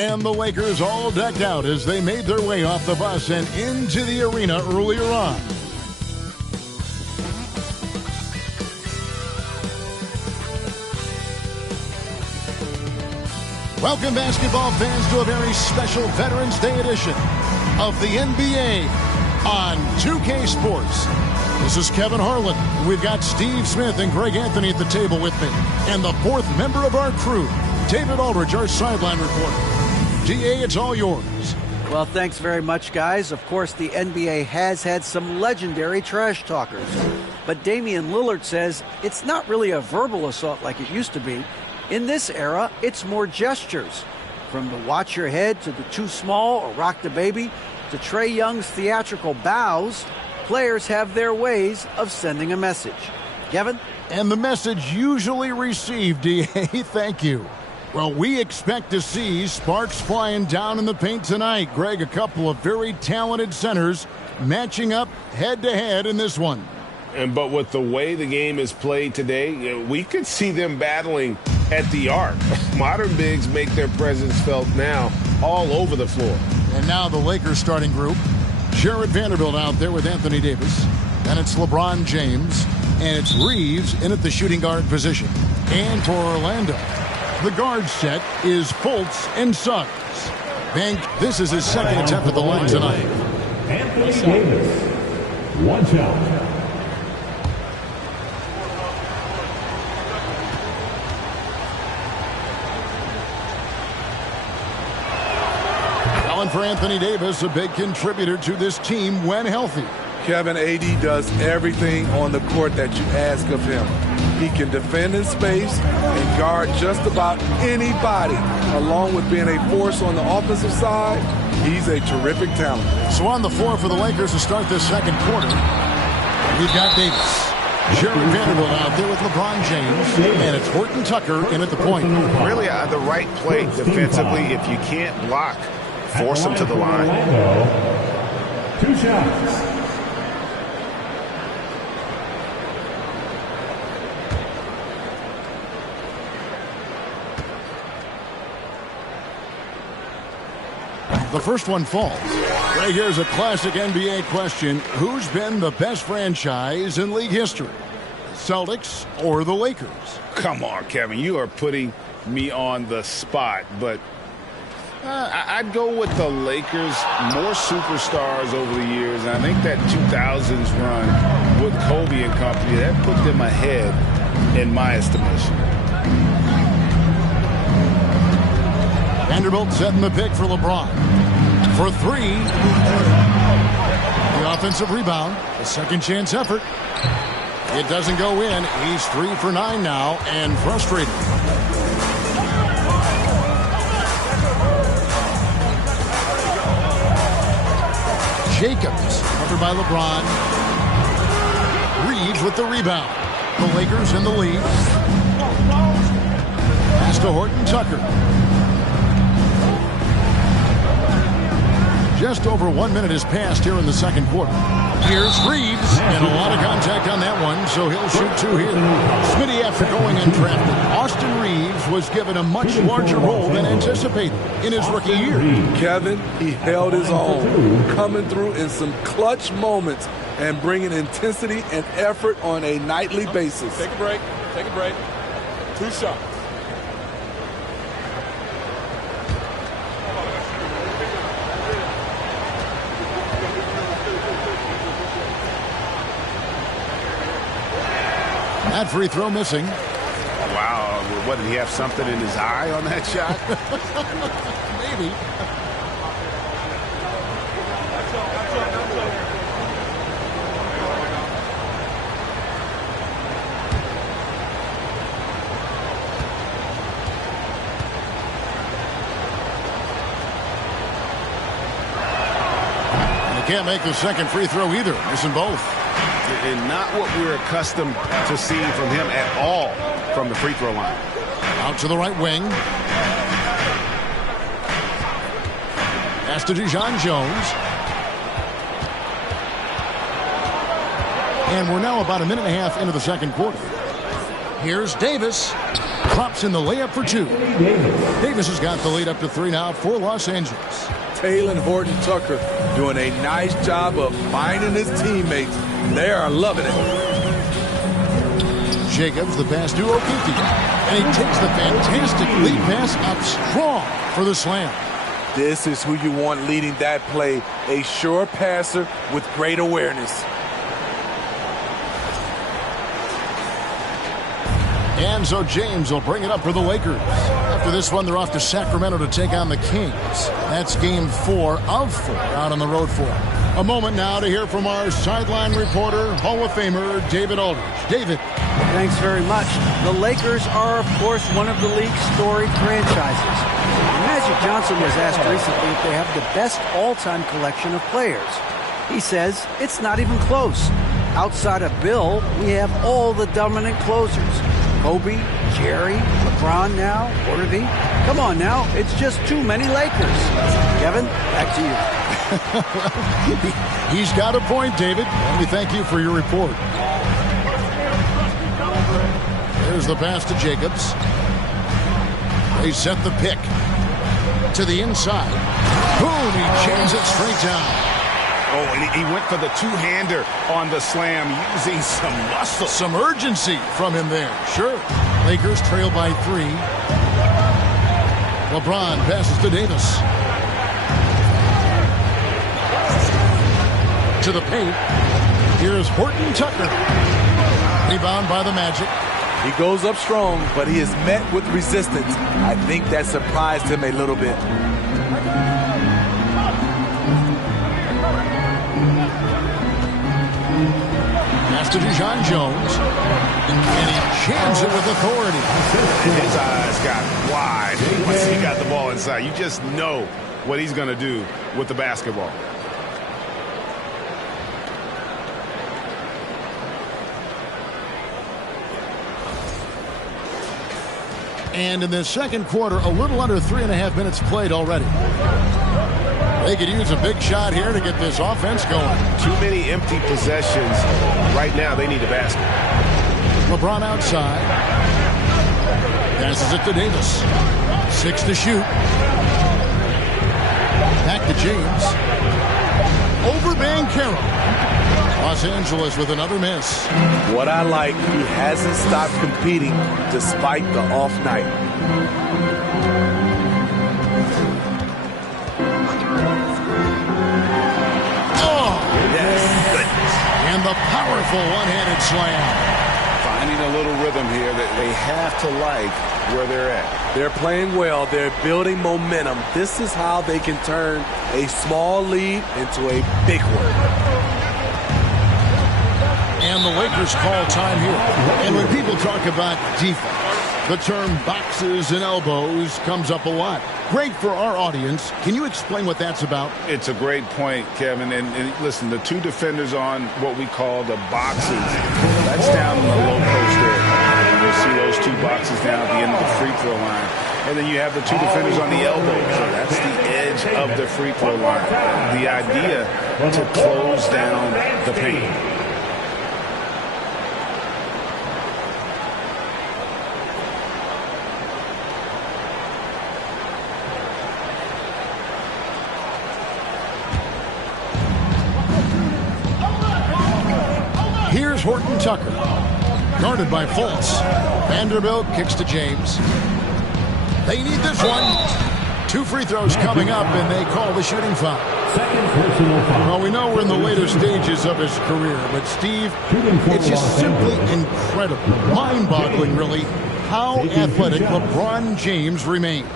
And the Lakers all decked out as they made their way off the bus and into the arena earlier on. Welcome, basketball fans, to a very special Veterans Day edition of the NBA on 2K Sports. This is Kevin Harlan. We've got Steve Smith and Greg Anthony at the table with me. And the fourth member of our crew, David Aldridge, our sideline reporter. DA, it's all yours. Well, thanks very much, guys. Of course, the NBA has had some legendary trash talkers. But Damian Lillard says it's not really a verbal assault like it used to be. In this era, it's more gestures. From the watch your head to the too small or rock the baby to Trae Young's theatrical bows, players have their ways of sending a message. Kevin? And the message usually received, DA, thank you. Well, we expect to see sparks flying down in the paint tonight. Greg, a couple of very talented centers matching up head-to-head in this one. But with the way the game is played today, we could see them battling at the arc. Modern bigs make their presence felt now all over the floor. And now the Lakers starting group. Jared Vanderbilt out there with Anthony Davis. And it's LeBron James. And it's Reeves in at the shooting guard position. And for Orlando, the guard set is Fultz and Suggs. Bank, this is his second attempt at the line tonight. Anthony Davis. Watch out. For Anthony Davis, a big contributor to this team when healthy. Kevin, AD does everything on the court that you ask of him. He can defend in space and guard just about anybody. Along with being a force on the offensive side, he's a terrific talent. So on the floor for the Lakers to start this second quarter, we've got Davis. Jared Vanderbilt out there with LeBron James, and it's Horton Tucker in at the point. Really the right play defensively. If you can't block, force him to the line. 2 shots. The first one falls. Right here's a classic NBA question. Who's been the best franchise in league history? The Celtics or the Lakers? Come on, Kevin. You are putting me on the spot, but I'd go with the Lakers. More superstars over the years, and I think that 2000s run with Kobe and company, that put them ahead in my estimation. Vanderbilt setting the pick for LeBron. For three. The offensive rebound. A second chance effort. It doesn't go in. He's 3 for 9 now and frustrated. Jacobs, covered by LeBron. Reeves with the rebound. The Lakers in the lead. Pass to Horton Tucker. Just over 1 minute has passed here in the second quarter. Here's Reeves, and a lot of contact on that one, so he'll shoot 2 here. Smitty, after going undrafted, Austin Reeves was given a much larger role than anticipated in his rookie year. Kevin, he held his own, coming through in some clutch moments and bringing intensity and effort on a nightly basis. Take a break. Take a break. 2 shots. That free throw missing. Wow. What, did he have something in his eye on that shot? Maybe. And he can't make the second free throw either. Missing both. And not what we're accustomed to seeing from him at all from the free throw line. Out to the right wing. Pass to Dijon Jones. And we're now about a minute and a half into the second quarter. Here's Davis. Drops in the layup for 2. Davis has got the lead up to 3 now for Los Angeles. Talen Horton-Tucker doing a nice job of finding his teammates. They are loving it. Jacobs, the pass to O'Keefe. And he takes the fantastic lead pass up strong for the slam. This is who you want leading that play. A sure passer with great awareness. And so James will bring it up for the Lakers. After this one, they're off to Sacramento to take on the Kings. That's game 4 of 4 out on the road for them. A moment now to hear from our sideline reporter, Hall of Famer David Aldridge. David. Thanks very much. The Lakers are, of course, one of the league's storied franchises. Magic Johnson was asked recently if they have the best all-time collection of players. He says it's not even close. Outside of Bill, we have all the dominant closers. Kobe, Jerry, LeBron now, Worthy. Come on now, it's just too many Lakers. Kevin, back to you. He's got a point, David. And we thank you for your report. There's the pass to Jacobs. They set the pick to the inside. Boom, he chains it straight down. Oh, and he went for the two-hander on the slam, using some muscle. Some urgency from him there. Sure. Lakers trail by 3. LeBron passes to Davis. To the paint. Here's Horton-Tucker. Rebound by the Magic. He goes up strong, but he is met with resistance. I think that surprised him a little bit. To Dijon Jones, and he jams it with authority. And his eyes got wide once he got the ball inside. You just know what he's going to do with the basketball. And in the second quarter, a little under 3.5 minutes played already. They could use a big shot here to get this offense going. Too many empty possessions. Right now, they need a basket. LeBron outside. Passes it to Davis. 6 to shoot. Back to James. Over Banchero. Los Angeles with another miss. What I like, he hasn't stopped competing despite the off night. And the powerful one-handed slam. Finding a little rhythm here that they have to like where they're at. They're playing well. They're building momentum. This is how they can turn a small lead into a big one. And the Lakers call time here. And when people talk about defense, the term boxes and elbows comes up a lot. Great for our audience. Can you explain what that's about? It's a great point, Kevin. And listen, the 2 defenders on what we call the boxes, that's down in the low post there. And you'll see those 2 boxes down at the end of the free throw line. And then you have the 2 defenders on the elbow. So that's the edge of the free throw line. The idea to close down the paint. Here's Horton-Tucker. Guarded by Fultz. Vanderbilt kicks to James. They need this one. 2 free throws coming up, and they call the shooting foul. Well, we know we're in the later stages of his career, but Steve, it's just simply incredible, mind-boggling, really, how athletic LeBron James remains.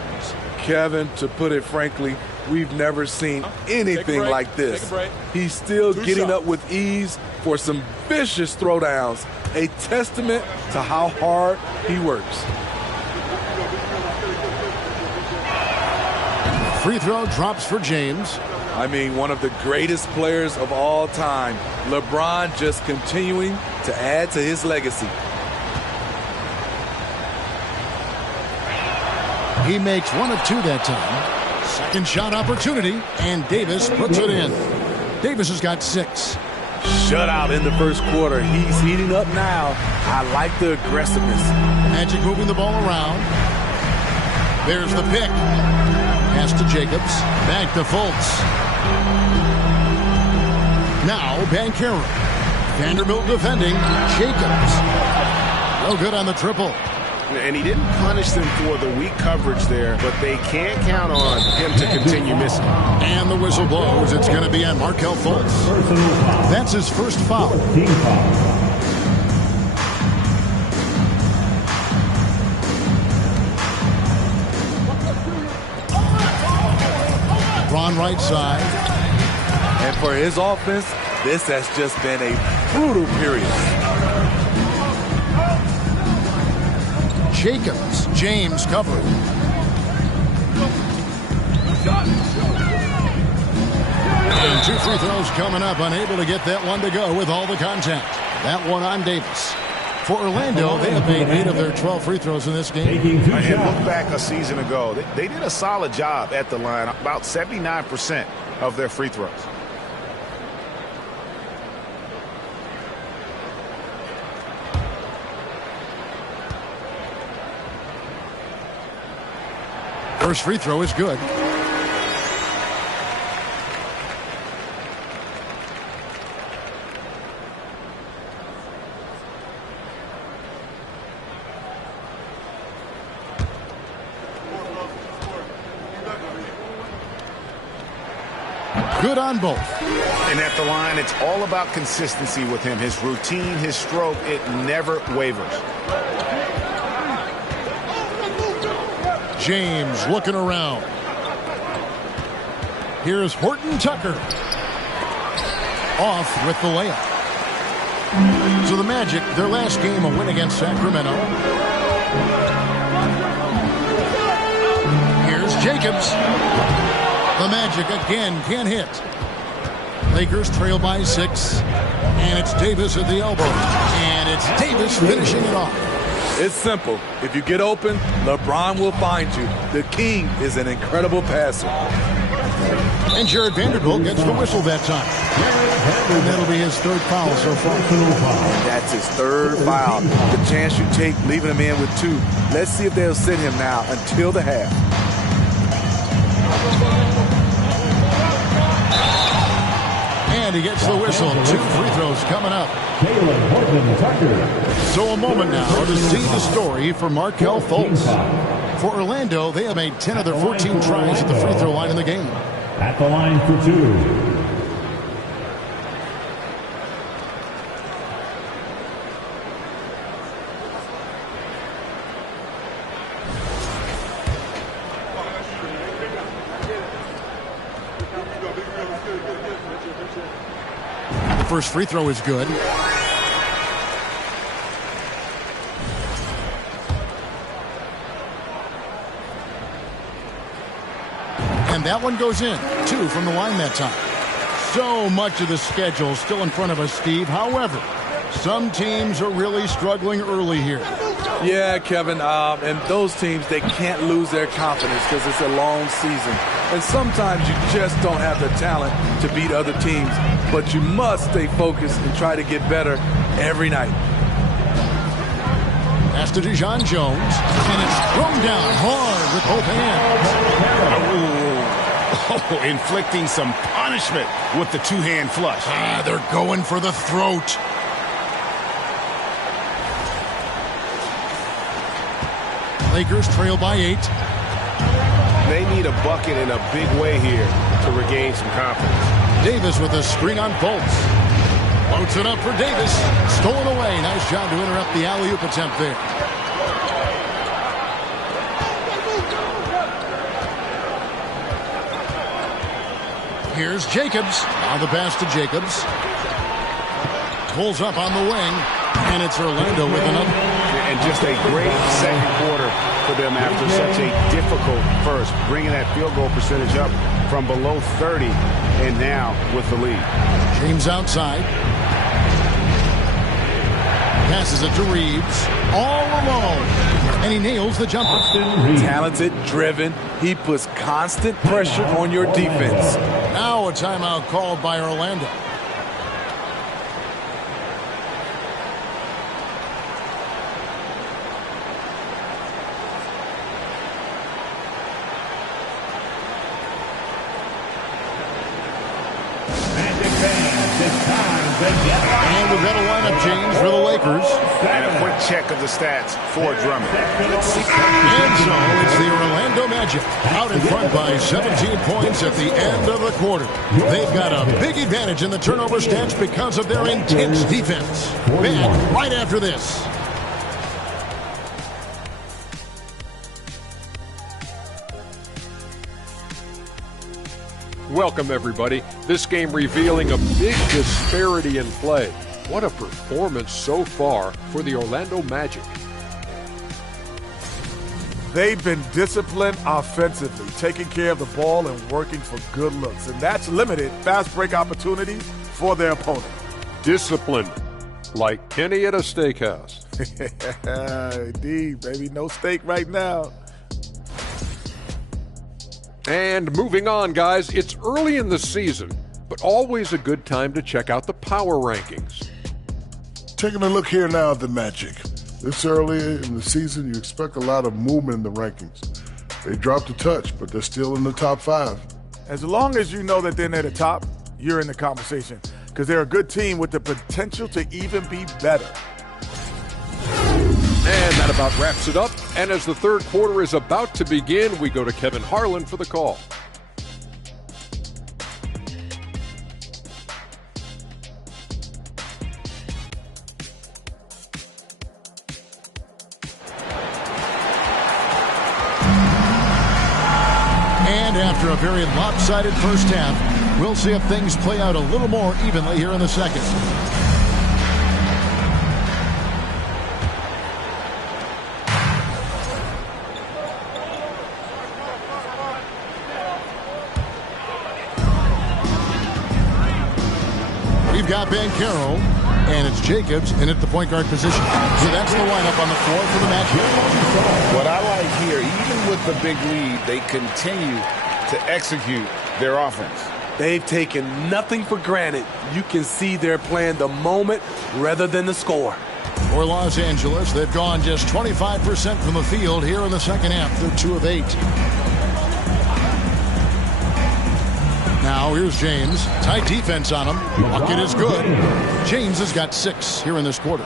Kevin, to put it frankly, we've never seen anything like this. He's still getting up with ease for some vicious throwdowns, a testament to how hard he works. Free throw drops for James. I mean, one of the greatest players of all time. LeBron just continuing to add to his legacy. He makes 1 of 2 that time. Second shot opportunity, and Davis puts it in. Davis has got 6. shutout in the first quarter. He's heating up now. I like the aggressiveness. Magic moving the ball around. There's the pick. Pass to Jacobs. Back to Fultz. Now Banchero. Vanderbilt defending. Jacobs. No good on the triple. And he didn't punish them for the weak coverage there, but they can't count on him to continue missing. And the whistle blows. It's going to be on Markelle Fultz. That's his first foul. Ron right side. And for his offense, this has just been a brutal period. Jacobs. James covered. And 2 free throws coming up. Unable to get that one to go with all the contact. That one on Davis. For Orlando, they have made 8 of their 12 free throws in this game. And look back a season ago. They did a solid job at the line. About 79% of their free throws. First free throw is good. Good on both. And at the line, it's all about consistency with him. His routine, his stroke, it never wavers. James looking around. Here's Horton Tucker. Off with the layup. So the Magic, their last game, a win against Sacramento. Here's Jacobs. The Magic again can't hit. Lakers trail by 6. And it's Davis at the elbow. And it's Davis finishing it off. It's simple. If you get open, LeBron will find you. The king is an incredible passer. And Jared Vanderbilt gets the whistle that time. And that'll be his 3rd foul so far. That's his 3rd foul. The chance you take leaving him in with 2. Let's see if they'll sit him now until the half. And he gets the whistle. 2 free throws coming up. So a moment now to see the story for Markelle Fultz. For Orlando, they have made 10 of their 14 tries at the free throw line in the game. At the line for 2. The first free throw is good. And that one goes in. 2 from the line that time. So much of the schedule still in front of us, Steve. However, some teams are really struggling early here. Yeah, Kevin, and those teams, they can't lose their confidence because it's a long season. And sometimes you just don't have the talent to beat other teams. But you must stay focused and try to get better every night. Pass to Dijon Jones. And it's thrown down hard with both hands. Oh, inflicting some punishment with the 2-hand flush. They're going for the throat. Lakers trail by 8. They need a bucket in a big way here to regain some confidence. Davis with a screen on Fultz. Floats it up for Davis. Stolen away. Nice job to interrupt the alley-oop attempt there. Here's Jacobs. Now the pass to Jacobs. Pulls up on the wing. And it's Orlando with another. And just a great second quarter for them after such a difficult first. Bringing that field goal percentage up from below 30 and now with the lead. James outside. Passes it to Reeves. All alone. And he nails the jumper. Talented, driven. He puts constant pressure on your defense. Now a timeout called by Orlando. And we've got a lineup change for the Lakers. And a quick check of the stats for Drummond. And so it's the Orlando Magic out in front by 17 points at the end of the quarter. They've got a big advantage in the turnover stats because of their intense defense. Back right after this. Welcome, everybody. This game revealing a big disparity in play. What a performance so far for the Orlando Magic. They've been disciplined offensively, taking care of the ball and working for good looks. And that's limited fast break opportunities for their opponent. Disciplined, like Kenny at a steakhouse. Indeed, baby. No steak right now. And moving on, guys, it's early in the season, but always a good time to check out the power rankings. Taking a look here now at the Magic. This early in the season, you expect a lot of movement in the rankings. They dropped a touch, but they're still in the top 5. As long as you know that they're near the top, you're in the conversation because they're a good team with the potential to even be better. And that about wraps it up. And as the third quarter is about to begin, we go to Kevin Harlan for the call. And after a very lopsided first half, we'll see if things play out a little more evenly here in the second. We've got Banchero, and it's Jacobs in at the point guard position. So that's the lineup on the floor for the Magic. What I like here, even with the big lead, they continue to execute their offense. They've taken nothing for granted. You can see they're playing the moment rather than the score. For Los Angeles, they've gone just 25% from the field here in the second half. They're 2 of 8. Now here's James. Tight defense on him. Bucket is good. James has got 6 here in this quarter.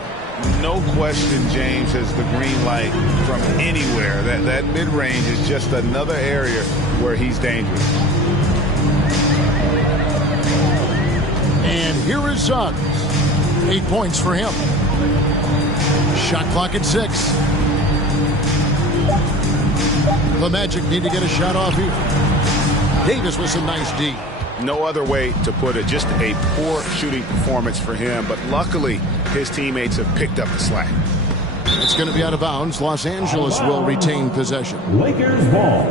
No question James has the green light from anywhere. That mid-range is just another area where he's dangerous. And here is Suggs. 8 points for him. Shot clock at 6. The Magic need to get a shot off here. Davis with some nice D. No other way to put it. Just a poor shooting performance for him. But luckily, his teammates have picked up the slack. It's going to be out of bounds. Los Angeles will retain possession. Lakers ball.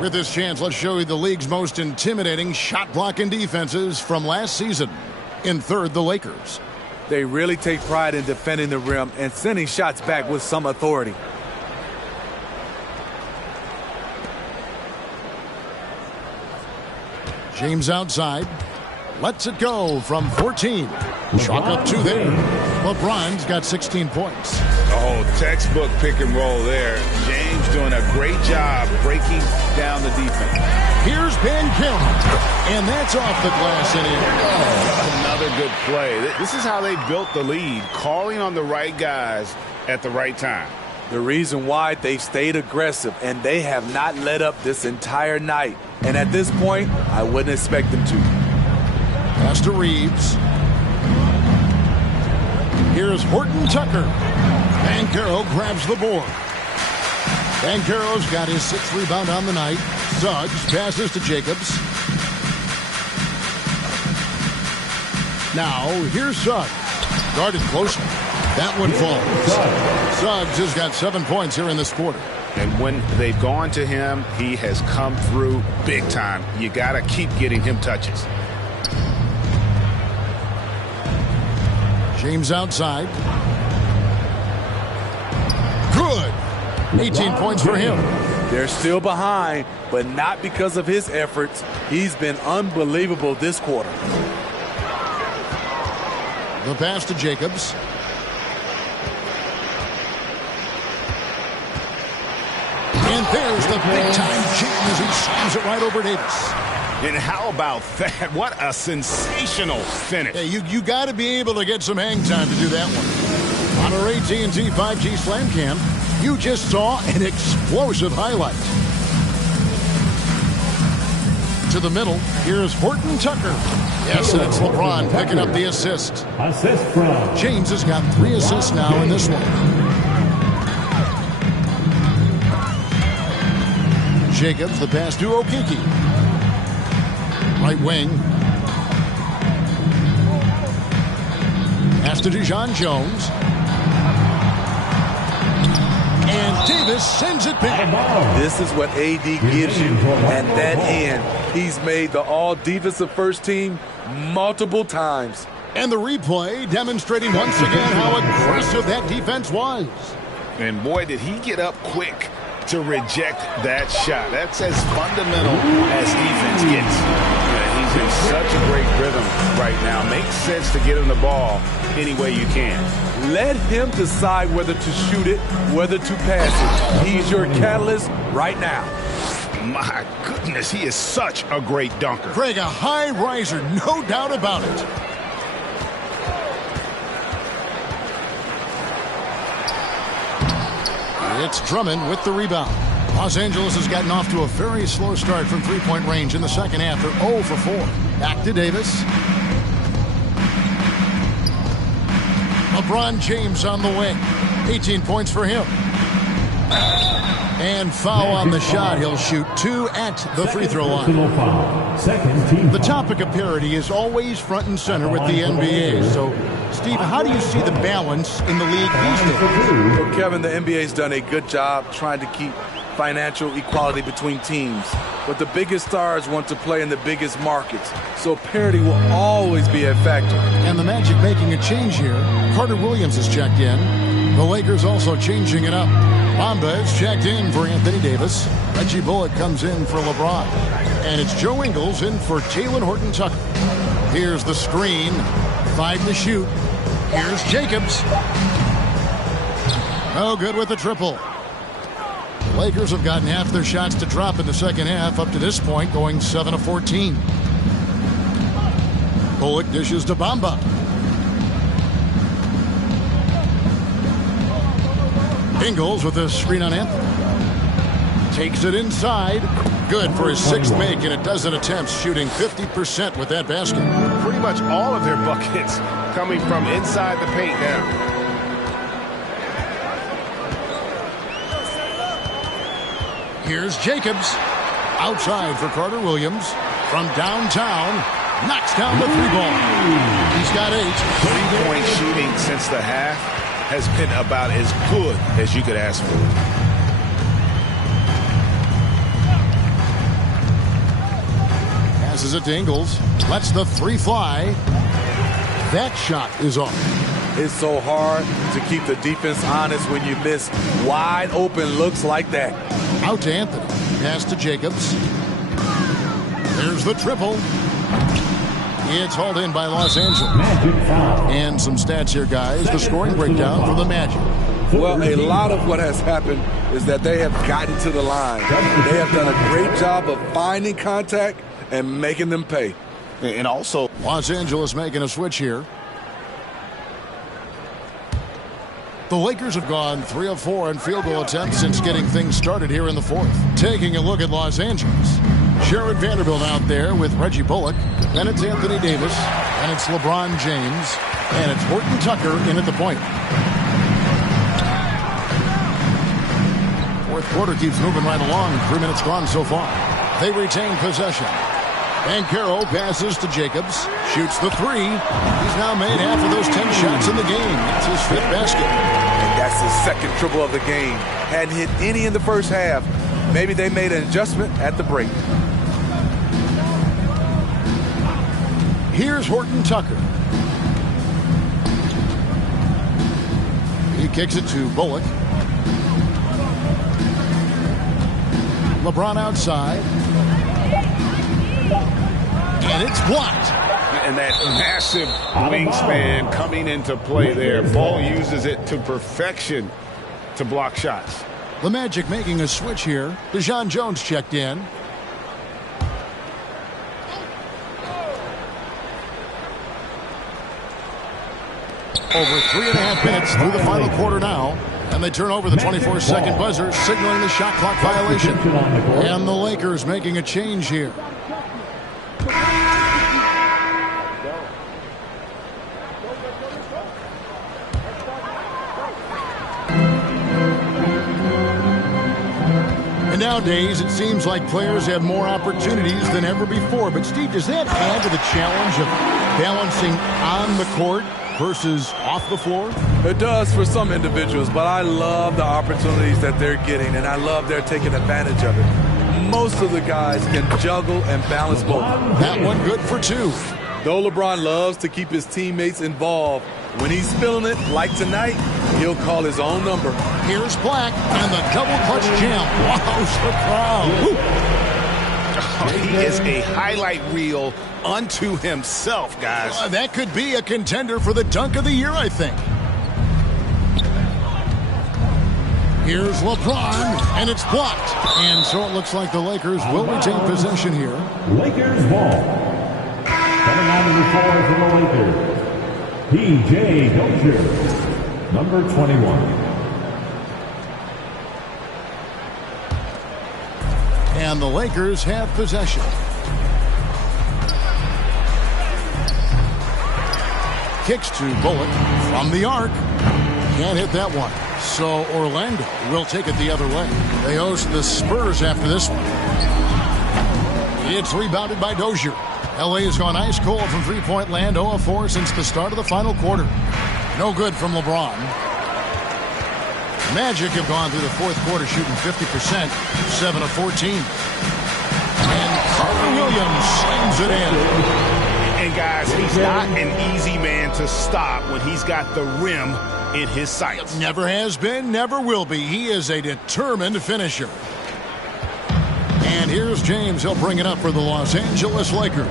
With this chance, let's show you the league's most intimidating shot blocking defenses from last season. In third, the Lakers. They really take pride in defending the rim and sending shots back with some authority. James outside. Lets it go from 14. Chalk up 2 there. LeBron's got 16 points. Oh, textbook pick and roll there. James doing a great job breaking down the defense. Here's Banchero. And that's off the glass and in. Oh, another good play. This is how they built the lead, calling on the right guys at the right time. The reason why they've stayed aggressive and they have not let up this entire night. And at this point, I wouldn't expect them to. Pass to Reeves. Here's Horton Tucker. Banchero grabs the board. Banchero's got his 6th rebound on the night. Suggs passes to Jacobs. Now, here's Suggs. Guarded closely. That one falls. Suggs has got 7 points here in this quarter. And when they've gone to him, he has come through big time. You got to keep getting him touches. James outside. Good. 18 points for him. They're still behind, but not because of his efforts. He's been unbelievable this quarter. The pass to Jacobs. And there's the big-time jam as he slams it right over Davis. And how about that? What a sensational finish. Hey, you got to be able to get some hang time to do that one. On our AT&T 5G Slam Cam, you just saw an explosive highlight. To the middle, here's Horton Tucker. Yes, and it's LeBron picking up the assist. Assist from James has got 3 assists now in this one. Jacobs, the pass to Okeke. Right wing. Pass to Dijon Jones. And Davis sends it back. This is what AD gives you at that end. He's made the all-defensive first team multiple times. And the replay demonstrating once again how aggressive that defense was. And boy, did he get up quick to reject that shot. That's as fundamental as defense gets. He's in such a great rhythm right now. Makes sense to get him the ball any way you can. Let him decide whether to shoot it, whether to pass it. He's your catalyst right now. My goodness, he is such a great dunker. Greg, a high riser, no doubt about it. It's Drummond with the rebound. Los Angeles has gotten off to a very slow start from three-point range in the second half. They're 0 for 4. Back to Davis. LeBron James on the wing. 18 points for him. And foul on the shot. He'll shoot 2 at the free throw line. The topic of parity is always front and center with the NBA. So, Steve, how do you see the balance in the league these days? Well, Kevin, the NBA's done a good job trying to keep financial equality between teams. But the biggest stars want to play in the biggest markets. So parity will always be a factor. And the Magic making a change here. Carter Williams has checked in. The Lakers also changing it up. Bamba has checked in for Anthony Davis. Reggie Bullock comes in for LeBron. And it's Joe Ingles in for Talen Horton-Tucker. Here's the screen. 5 to shoot. Here's Jacobs. Oh, good with the triple. The Lakers have gotten half their shots to drop in the second half up to this point, going 7 of 14. Bullock dishes to Bamba. Ingles with a screen on Anthony. Takes it inside. Good for his 6th make, and a dozen attempts, shooting 50% with that basket. Pretty much all of their buckets coming from inside the paint now. Here's Jacobs. Outside for Carter Williams. From downtown. Knocks down the 3-ball. He's got 8. 3-point shooting since the half has been about as good as you could ask for. Passes it to Ingles. Lets the 3 fly. That shot is off. It's so hard to keep the defense honest when you miss wide open looks like that. Out to Anthony. Pass to Jacobs. There's the triple. It's hauled in by Los Angeles. And some stats here, guys. The scoring breakdown for the Magic. Well, a lot of what has happened is that they have gotten to the line. They have done a great job of finding contact and making them pay. And also, Los Angeles making a switch here. The Lakers have gone 3 of 4 in field goal attempts since getting things started here in the 4th. Taking a look at Los Angeles. Jared Vanderbilt out there with Reggie Bullock. Then it's Anthony Davis. And it's LeBron James. And it's Horton Tucker in at the point. 4th quarter keeps moving right along. 3 minutes gone so far. They retain possession. Banchero passes to Jacobs. Shoots the 3. He's now made half of those 10 shots in the game. It's his 5th basket. And that's his 2nd triple of the game. Hadn't hit any in the first half. Maybe they made an adjustment at the break. Here's Horton Tucker. He kicks it to Bullock. LeBron outside. And it's blocked. And that massive wingspan coming into play there. Ball uses it to perfection to block shots. The Magic making a switch here. Dijon Jones checked in. Over 3.5 minutes through the final quarter now. And they turn over the 24-second buzzer, signaling the shot clock violation. And the Lakers making a change here. And nowadays, it seems like players have more opportunities than ever before. But, Steve, does that add to the challenge of balancing on the court versus off the floor? It does for some individuals, but I love the opportunities that they're getting, and I love they're taking advantage of it. Most of the guys can juggle and balance both. That one good for 2. Though LeBron loves to keep his teammates involved, when he's feeling it, like tonight, he'll call his own number. Here's Black and the double clutch jam. Wows the crowd. He is a highlight reel unto himself, guys. That could be a contender for the dunk of the year, I think. Here's LeBron, and it's blocked. And so it looks like the Lakers will retain possession here. Lakers ball. Coming onto the floor for the Lakers, P.J. Dozier, number 21. And the Lakers have possession. Kicks to Bullock from the arc. Can't hit that one. So Orlando will take it the other way. They host the Spurs after this one. It's rebounded by Dozier. LA has gone ice cold from three-point land, 0 of 4 since the start of the final quarter. No good from LeBron. Magic have gone through the fourth quarter shooting 50%, 7 of 14. And Carter Williams slams it in. And guys, he's not an easy man to stop when he's got the rim in his sights. Never has been, never will be. He is a determined finisher. And here's James. He'll bring it up for the Los Angeles Lakers.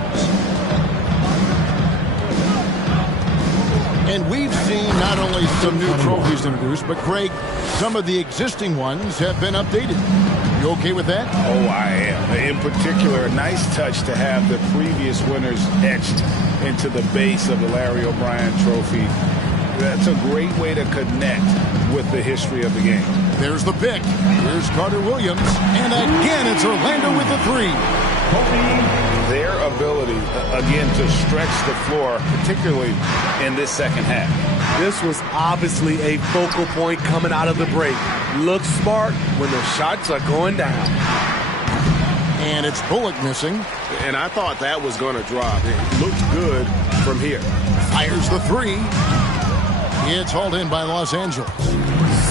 And we've seen not only some new trophies introduced, but, Greg, some of the existing ones have been updated. You okay with that? Oh, I am. In particular, a nice touch to have the previous winners etched into the base of the Larry O'Brien trophy. That's a great way to connect with the history of the game. There's the pick. Here's Carter Williams. And again, it's Orlando with the 3. Their ability, again, to stretch the floor, particularly in this second half. This was obviously a focal point coming out of the break. Looks smart when the shots are going down. And it's Bullock missing. And I thought that was going to drop. It looked good from here. Fires the 3. It's hauled in by Los Angeles.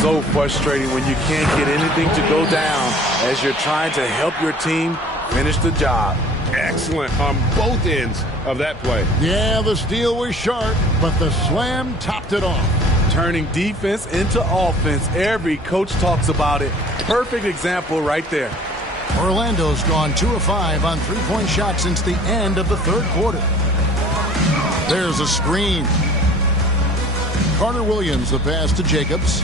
So frustrating when you can't get anything to go down as you're trying to help your team finish the job. Excellent on both ends of that play. Yeah, the steal was sharp, but the slam topped it off. Turning defense into offense. Every coach talks about it. Perfect example right there. Orlando's gone 2 of 5 on three-point shots since the end of the third quarter. There's a screen. Carter Williams, the pass to Jacobs.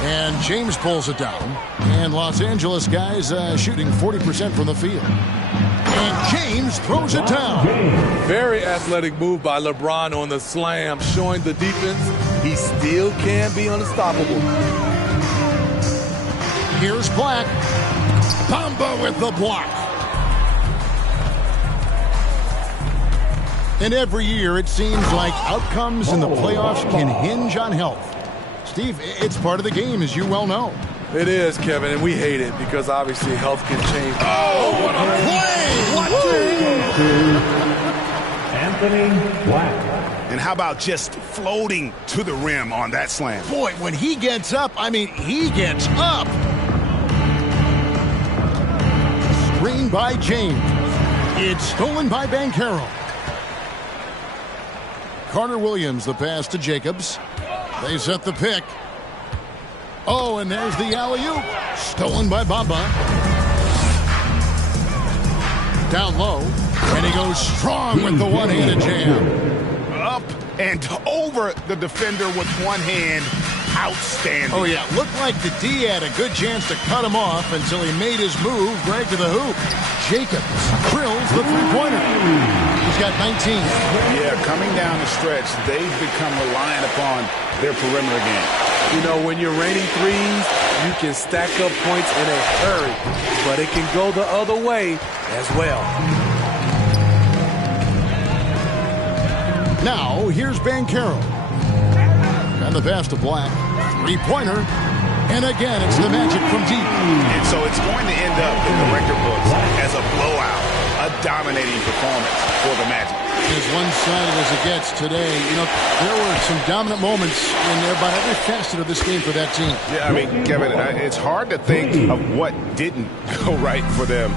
And James pulls it down. And Los Angeles guys shooting 40% from the field. And James throws it down. Very athletic move by LeBron on the slam, showing the defense he still can be unstoppable. Here's Black. Bamba with the block. And every year it seems like outcomes in the playoffs can hinge on health. Steve, it's part of the game, as you well know. It is, Kevin, and we hate it because obviously health can change. Oh, what a play! Anthony Black. And how about just floating to the rim on that slam? Boy, when he gets up, I mean, he gets up. Screen by James. It's stolen by Banchero. Carter Williams, the pass to Jacobs. They set the pick. Oh, and there's the alley-oop. Stolen by Bamba. Down low. And he goes strong with the one-handed jam. Up and over the defender with one hand. outstanding. Oh, yeah. Looked like the D had a good chance to cut him off until he made his move right to the hoop. Jacobs drills the three-pointer. He's got 19. Yeah, coming down the stretch, they've become reliant upon their perimeter game. You know, when you're raining threes, you can stack up points in a hurry, but it can go the other way as well. Now, here's Banchero. And the pass to Black. Three-pointer. And again, it's the Magic from deep. And so it's going to end up in the record books as a blowout, a dominating performance for the Magic. As one-sided as it gets today, you know, there were some dominant moments in about every facet of this game for that team. Yeah, I mean, Kevin, it's hard to think of what didn't go right for them.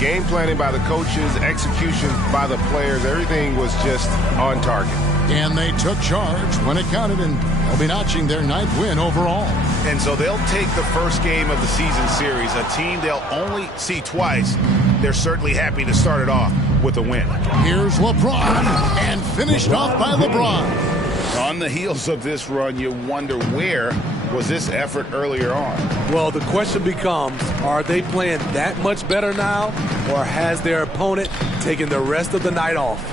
Game planning by the coaches, execution by the players, everything was just on target. And they took charge when it counted, and they'll be notching their 9th win overall. And so they'll take the first game of the season series, a team they'll only see twice. They're certainly happy to start it off with a win. Here's LeBron, and finished off by LeBron. On the heels of this run, you wonder, where was this effort earlier on? Well, the question becomes, are they playing that much better now, or has their opponent taken the rest of the night off?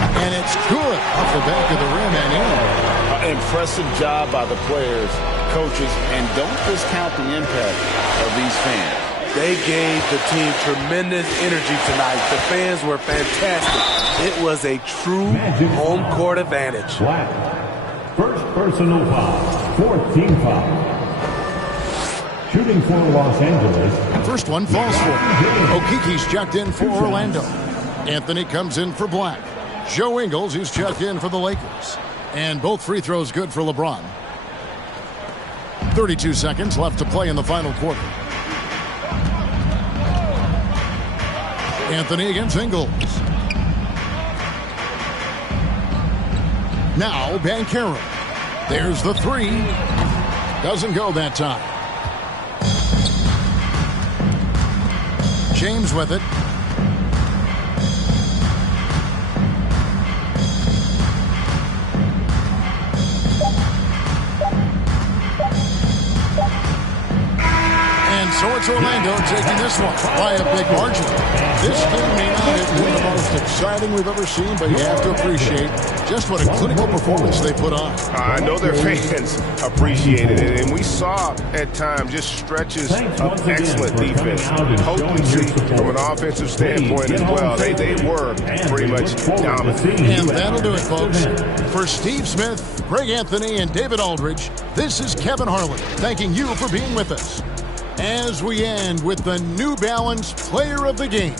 And it's good off the back of the rim and in. Impressive job by the players, coaches, and don't discount the impact of these fans. They gave the team tremendous energy tonight. The fans were fantastic. It was a true home court advantage. Black. First personal foul. 4th team foul. Shooting for Los Angeles. First one falls for Okiki's checked in for Orlando. Anthony comes in for Black. Joe Ingles, who's checked in for the Lakers. And both free throws good for LeBron. 32 seconds left to play in the final quarter. Anthony against Ingles. Now Banchero. There's the three. Doesn't go that time. James with it. So it's Orlando taking this one by a big margin. This game may not have been the most exciting we've ever seen, but you have to appreciate just what a clinical performance they put on. I know their fans appreciated it, and we saw at times just stretches of excellent defense, potency from an offensive standpoint as well. They were pretty much dominant. And that'll do it, folks. For Steve Smith, Greg Anthony, and David Aldridge, this is Kevin Harlan thanking you for being with us as we end with the New Balance Player of the Game.